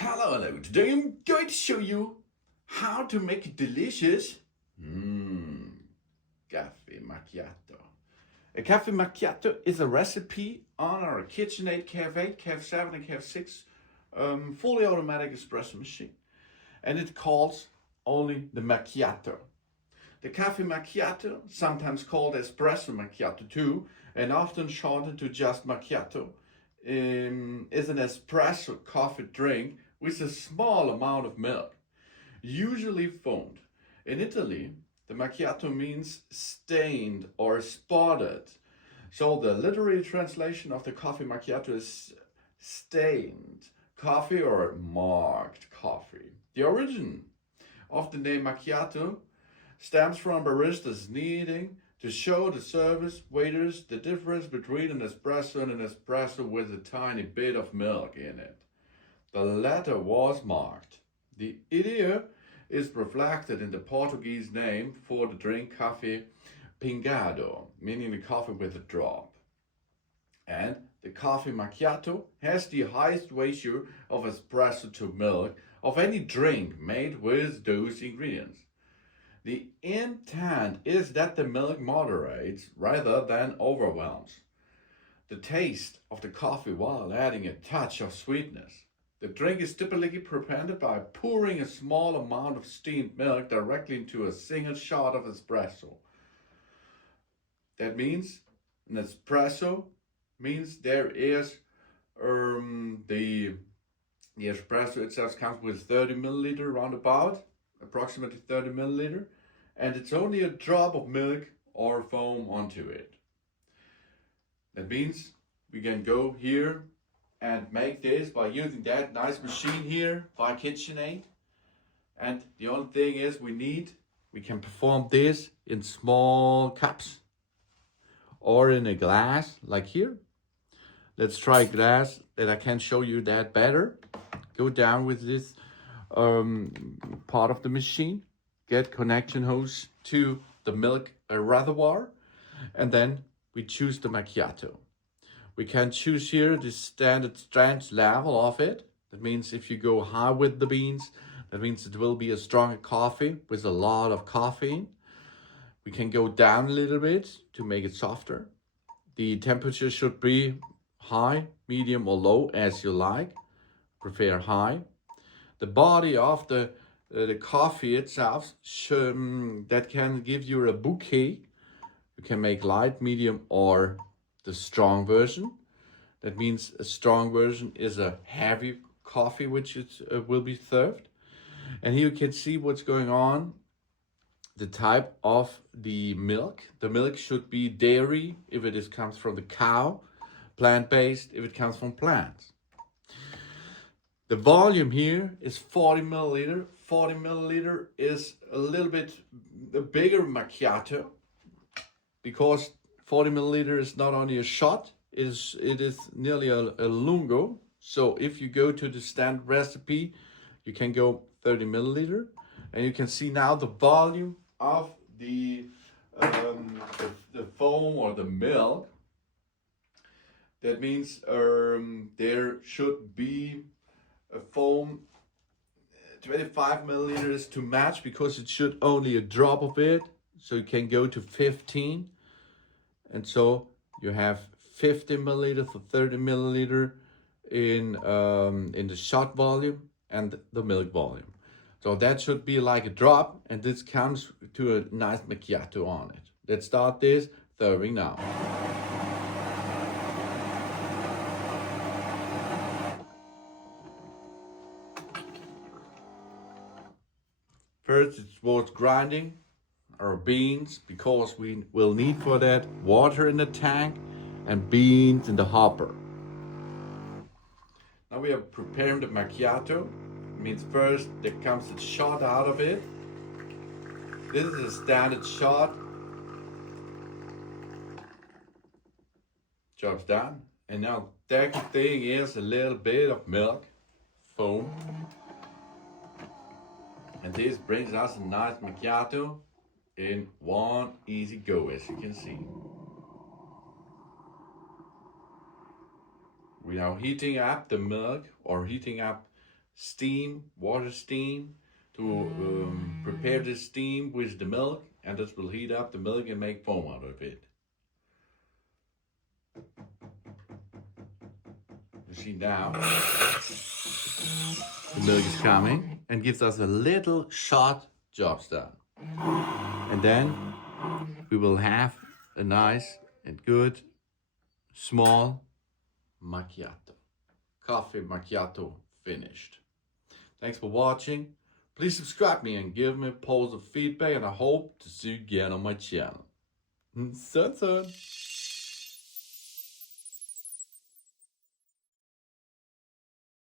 Hello. Today I'm going to show you how to make a delicious Caffè Macchiato. A Caffè Macchiato is a recipe on our KitchenAid KF8, KF7 and KF6 fully automatic espresso machine. And it calls only the Macchiato. The Caffè Macchiato, sometimes called Espresso Macchiato too, and often shortened to just Macchiato, is an espresso coffee drink with a small amount of milk, usually foamed. In Italy, the macchiato means stained or spotted. So the literary translation of the coffee macchiato is stained coffee or marked coffee. The origin of the name macchiato stems from baristas needing to show the service waiters the difference between an espresso and an espresso with a tiny bit of milk in it. The latter was marked. The idea is reflected in the Portuguese name for the drink Caffè pingado, meaning the coffee with a drop. And the coffee macchiato has the highest ratio of espresso to milk of any drink made with those ingredients. The intent is that the milk moderates rather than overwhelms the taste of the coffee while adding a touch of sweetness. The drink is typically prepared by pouring a small amount of steamed milk directly into a single shot of espresso. That means an espresso means there is the espresso itself comes with 30 milliliter roundabout, approximately 30 milliliter, and it's only a drop of milk or foam onto it. That means we can go here and make this by using that nice machine here by KitchenAid. And the only thing is we can perform this in small cups or in a glass like here. Let's try glass that I can show you that better. Go down with this part of the machine, get connection hose to the milk reservoir, and then we choose the macchiato. We can choose here the standard strength level of it. That means if you go high with the beans, that means it will be a stronger coffee with a lot of caffeine. We can go down a little bit to make it softer. The temperature should be high, medium or low as you like. Prefer high. The body of the coffee itself that can give you a bouquet. You can make light, medium or the strong version. That means a strong version is a heavy coffee which will be served. And here you can see what's going on. The type of the milk. The milk should be dairy if it comes from the cow, plant-based if it comes from plants. The volume here is 40 milliliter. 40 milliliter is a little bit a bigger macchiato because 40 milliliter is not only a shot, it is nearly a lungo. So if you go to the standard recipe, you can go 30 milliliter, and you can see now the volume of the foam or the milk. That means there should be a foam 25 milliliters to match because it should only a drop of it. So you can go to 15. And so you have 50 milliliter for 30 milliliter in the shot volume and the milk volume. So that should be like a drop, and this comes to a nice macchiato on it. Let's start this serving now. First, it's worth grinding our beans because we will need for that water in the tank and beans in the hopper. Now we are preparing the macchiato. It means first there comes a shot out of it. This is a standard shot. Job's done. And now the second thing is a little bit of milk, foam. And this brings us a nice macchiato in one easy go, as you can see. We're now heating up the milk or heating up steam, water steam, to prepare the steam with the milk, and this will heat up the milk and make foam out of it. You see now, the milk is coming and gives us a little short job done. And then we will have a nice and good small macchiato. Coffee macchiato finished. Thanks for watching. Please subscribe me and give me positive feedback, and I hope to see you again on my channel. Soon.